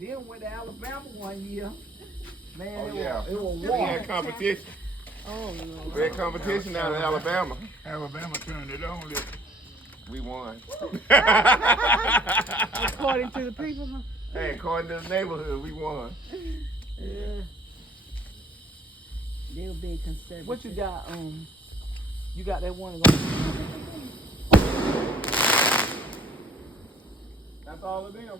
Then went to Alabama one year. Man, it was We war. had competition. Oh, no. We had competition down in Alabama. Alabama turned it on. We won. According to the people, huh? Hey, according to the neighborhood, we won. Yeah. They were being conservative. What you got? You got that one going. That's all of them.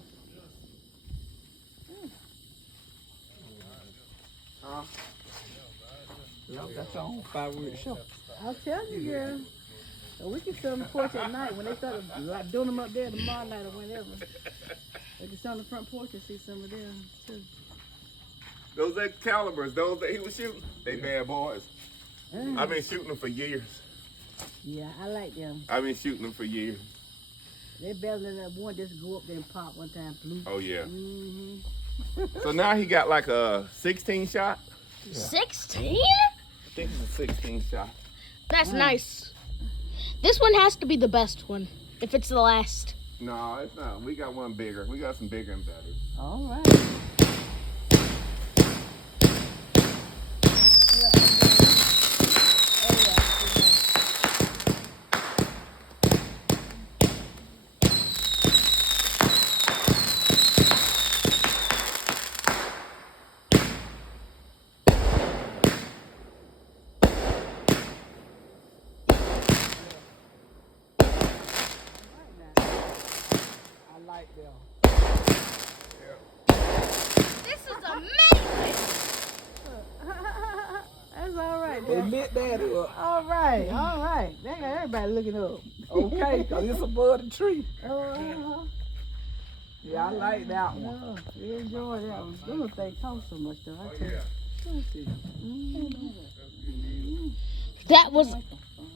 Huh? Yep, that's your own fireworks show. I'll tell you, girl. So we can sit on the porch at night when they started like doing them up there tomorrow night or whenever. We can sit on the front porch and see some of them too. Those Excaliburs, those that he was shooting, they bad boys. I've been shooting them for years. Yeah, I like them. I've been shooting them for years. They better than that one just go up there and pop one time, blue. Oh yeah. Mm-hmm. So now he got like a 16 shot. 16? I think it's a 16 shot. That's nice. This one has to be the best one, if it's the last. No, it's not. We got one bigger. We got some bigger and better. All right. I like them. This is amazing! That's all right. They Then. lit that up. All right, all right. They got everybody looking up. Okay, because it's above the tree. Uh-huh. Yeah, I like that one. No, we enjoy that one. Those things cost so much, though. I tell you. Mm-hmm. That was,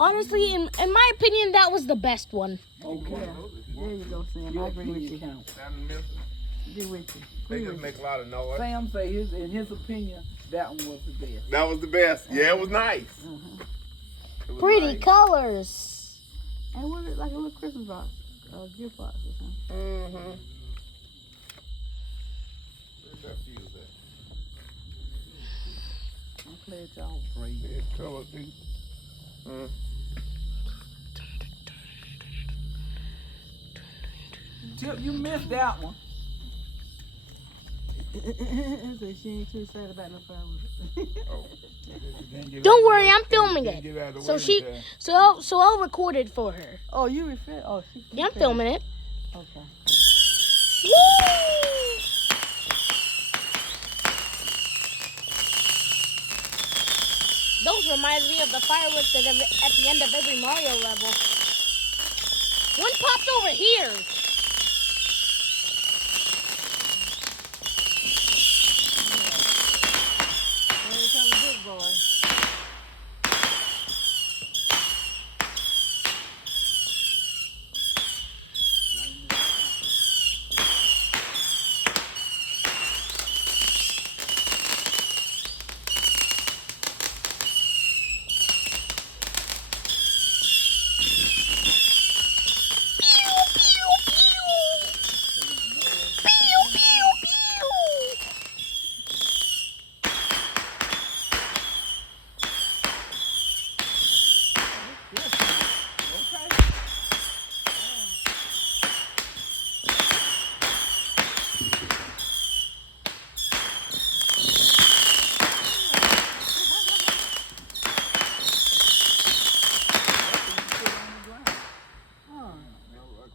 honestly, in my opinion, that was the best one. Okay. There you go, Sam. I agree with you. Count. Agree with you. They just make a lot of noise. Sam say in his opinion, that one was the best. That was the best. Yeah, it was nice. It was Pretty nice. colors. And what is it like a little Christmas box? A gift box or something. Mm-hmm. Where's that fuse at? I'm glad y'all brave. It's color deep. Tip, you missed that one. So she ain't too excited about no fireworks. Don't worry, I'm filming Can't it. get out of the So way she, in time. so I'll record it for her. Oh, you refer? Oh, she. Yeah, I'm filming it. Okay. Woo! Those remind me of the fireworks at the end of every Mario level. One popped over here. Here comes the big boy.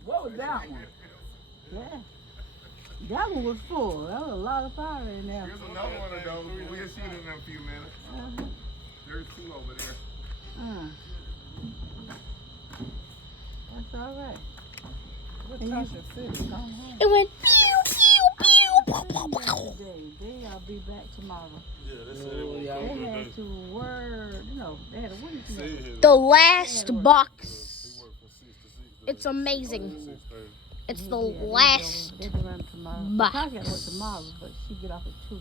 What was that one? Yeah. That one was full. That was a lot of fire in there. Here's another one of those. We'll shoot it in a few minutes. There's two over there. That's all right. What time should finish? Come home. It went pew pew pew. Today, I'll be back tomorrow. Yeah, they said they won't They come had to work, they had a what is it? The last box. He worked from 6 to 6. It's amazing. 6:30. It's the Yeah, last They be running tomorrow. box. Probably got to work tomorrow, but she get off at 2.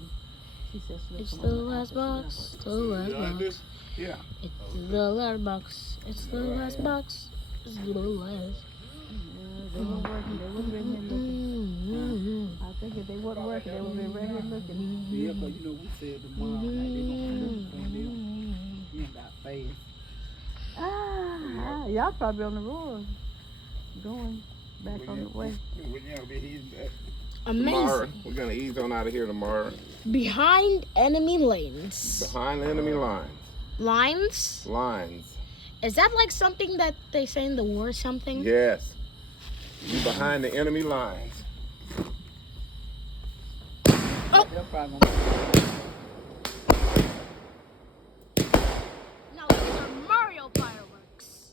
She said she It's come the on last after she get off box. work. The last You like box. this? Yeah. It's the last box. It's the last box. It's the last. Yeah, they were working. They were bringing in Mm-hmm. I think think if they wasn't working, they would be right here looking. Yeah, but you know, we said tomorrow night they gonna flip when they end out fast. Y'all probably on the road, going back on the way. Tomorrow, Amazing. we're gonna ease on out of here tomorrow. Behind enemy lanes. Behind enemy lines. Lines? Lines. Is that like something that they say in the war or something? Yes. You behind the enemy lines. They're probably gonna No, these are Mario fireworks.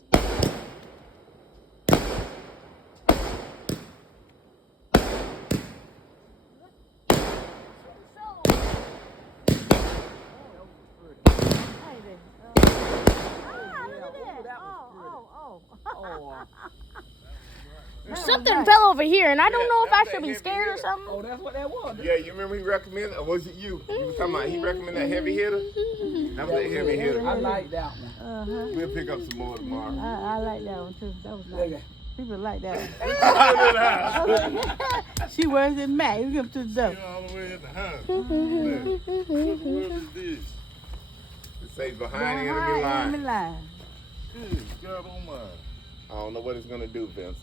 Something fell over here, and I don't know if I should be scared or something. Oh, that's what that was. Yeah, you remember he recommended, or was it you? You was talking about he recommended that heavy hitter? That was a heavy hitter. I like that one. We'll pick up some more tomorrow. I like that one too. That was Look nice. at People like that one. She wears it Mac. You come to the door. All the way in the house. What is this? It says behind the enemy line. line. Good God almighty. I don't know what it's gonna do, Vincent.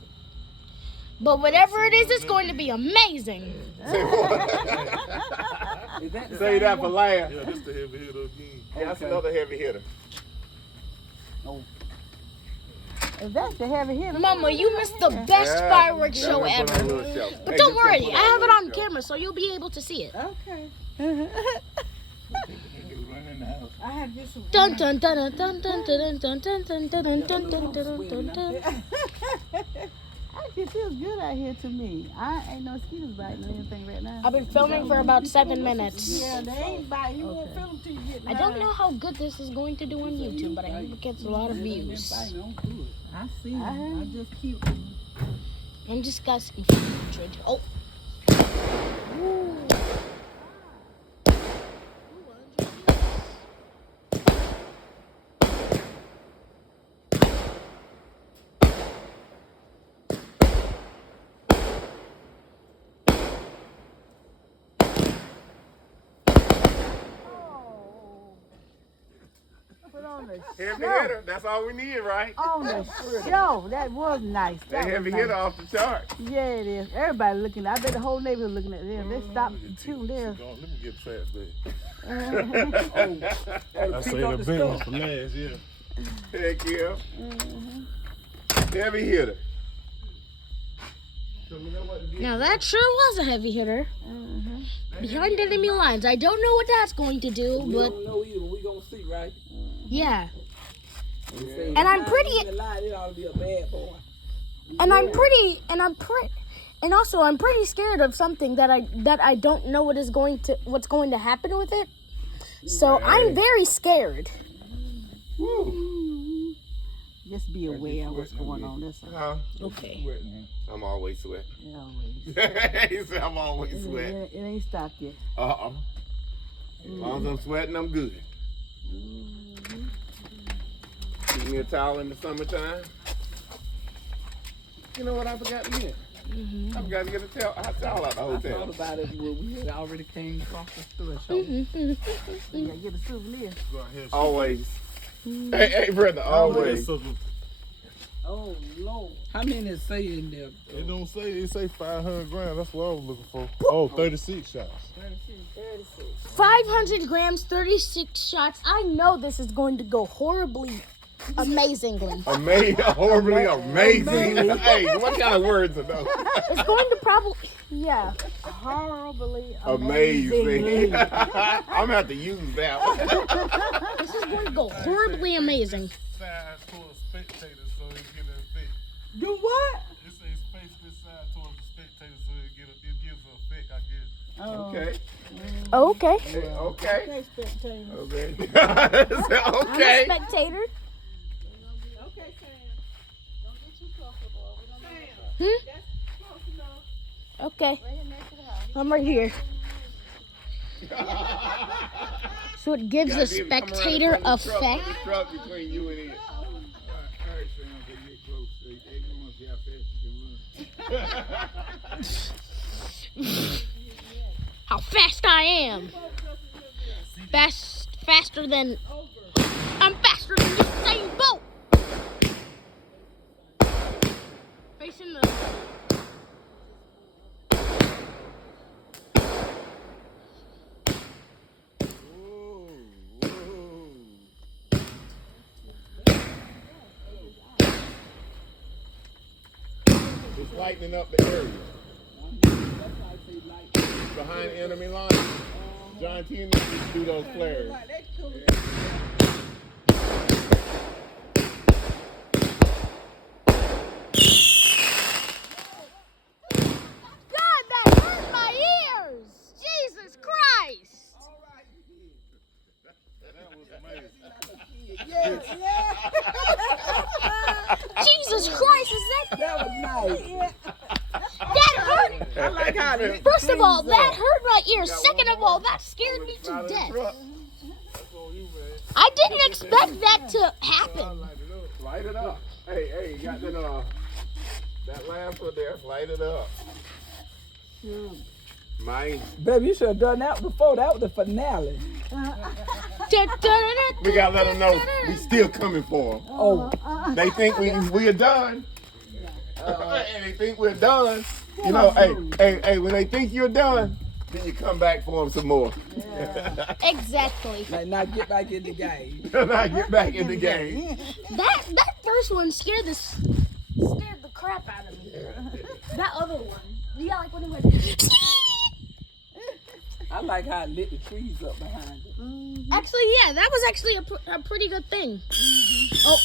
But whatever it is, it's going to be amazing. Say what? Is that the Say same that for one? laugh. Yeah, this the heavy hitter again. That's Okay. another heavy hitter. Oh, If that's the heavy hitter. Mama, you missed the best Yeah, fireworks that show one put on a ever. little show. But Hey, don't this worry, one I put have it a on little show. camera, so you'll be able to see it. okay. I had this one. Dun dun dun dun dun dun dun dun dun dun dun dun dun dun dun dun. Actually, it feels good out here to me. I ain't no mosquitoes biting or anything right now. I've been filming for about 7 minutes. Yeah, they ain't biting. You won't feel them till you get I don't know how good this is going to do on YouTube, but I hope it gets a lot of views. I see them. I just keep I'm discussing footage. Oh. put on the Heavy show. hitter. That's all we need, right? On the show. That was nice. That That was heavy nice. hitter off the chart. Yeah, it is. Everybody looking. I bet the whole neighborhood looking at them. They stopped shooting there. Let me get trash back. I say the big one from last year. Heck yeah. Heavy hitter. Now that sure was a heavy hitter. Behind enemy lines. I don't know what that's going to do, We but don't know either, but we gonna see, right? yeah. And I'm pretty- It ought to be a bad boy. And I'm pretty scared of something that I don't know what's going to happen with it. So I'm very scared. Just be aware of what's going on. That's all. Huh? Okay. I'm always sweating. It always. He said I'm always sweating. It ain't stopped yet. Uh-uh. As long as I'm sweating, I'm good. Give me a towel in the summertime. You know what I forgot to get? I forgot to get a hot towel out the I hotel. thought about it when we had already came across the store. So You gotta get a souvenir. Go out here. Always. Hey, brother, always. oh Lord. How many is say in there? It don't say, it say 500 grams. That's what I was looking for. Oh, 36 shots. 500 grams, 36 shots. I know this is going to go horribly, amazingly. Horribly amazing. Hey, what kind of words are those? It's going to probably, yeah. Horribly Amazing. I'm gonna have to use that one. This is going to go horribly amazing. Side towards spectators so it get an effect. Do what? It says face this side towards the spectators so it gives an effect, I guess. Okay. Okay. Okay. Okay, spectator. Okay. I'm a Okay. spectator. Okay, Sam. Don't get too comfortable. We don't know Hmm? That's close enough. Okay. Right here next to the house. I'm right here. So it gives a Gotta be able to come around spectator the front of the truck, effect. put the truck between you and it. Alright, Sam, they get close. They want to see how fast you can run. how fast I am. Faster than... I'm faster than Usain Bolt. Facing the... It's lightening up the area. Behind enemy lines. John T needs to do those flares. God, that hurt my ears. Jesus Christ. That was amazing. Jesus Christ, is that... That was nice. That hurt. I like how it First of all, cleans that up. hurt my ears. Second of all, that scared me to death. That's on you, man. I didn't expect that to happen. Light it up. Hey, you got that lamp up there. Light it up. Mine. Baby, you should have done that before. That was the finale. We gotta let them know we still coming for them. Oh, They think we are done. And they think we're done. You know, hey, when they think you're done, then you come back for them some more. Exactly. like now get back in the game. Now get back in the game. That first one scared the crap out of me. That other one. Yeah, like when it went. I like how it lit the trees up behind it. Actually, yeah, that was actually a pretty good thing. Oh.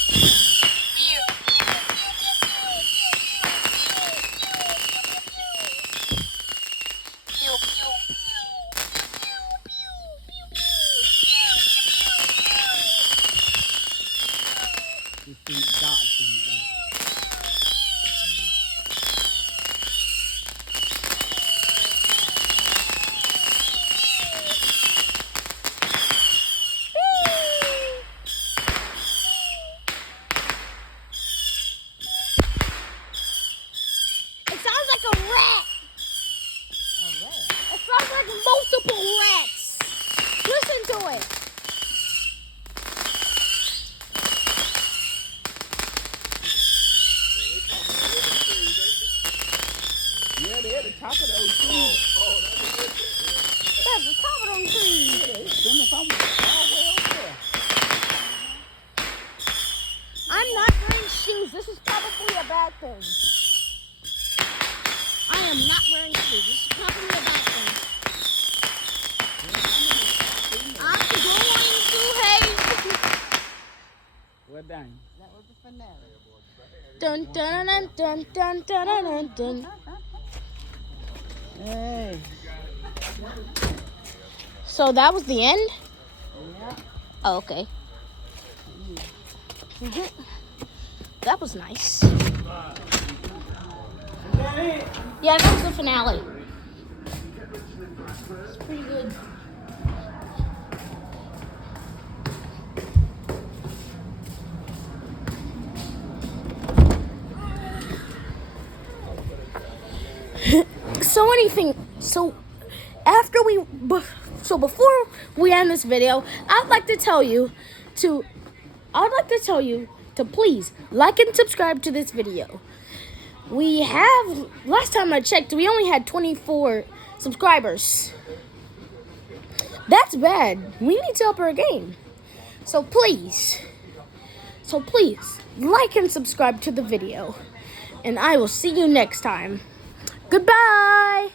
You see the dots in it. It sounds like a rat. It sounds like multiple rats. Listen to it. Yeah, they're at the top of those trees. That's the top of them trees. Them is almost all the way over there. I'm not wearing shoes. This is probably a bad thing. I am not wearing shoes. This is probably a bad thing. I'm going to hate. Well done. Dun dun dun dun dun dun dun dun. Hey. So that was the end? Oh, okay. That was nice. Yeah, that was the finale. It's pretty good. So before we end this video, I'd like to tell you to please like and subscribe to this video. Last time I checked, we only had 24 subscribers. That's bad. We need to up our game. So please like and subscribe to the video. And I will see you next time. Goodbye.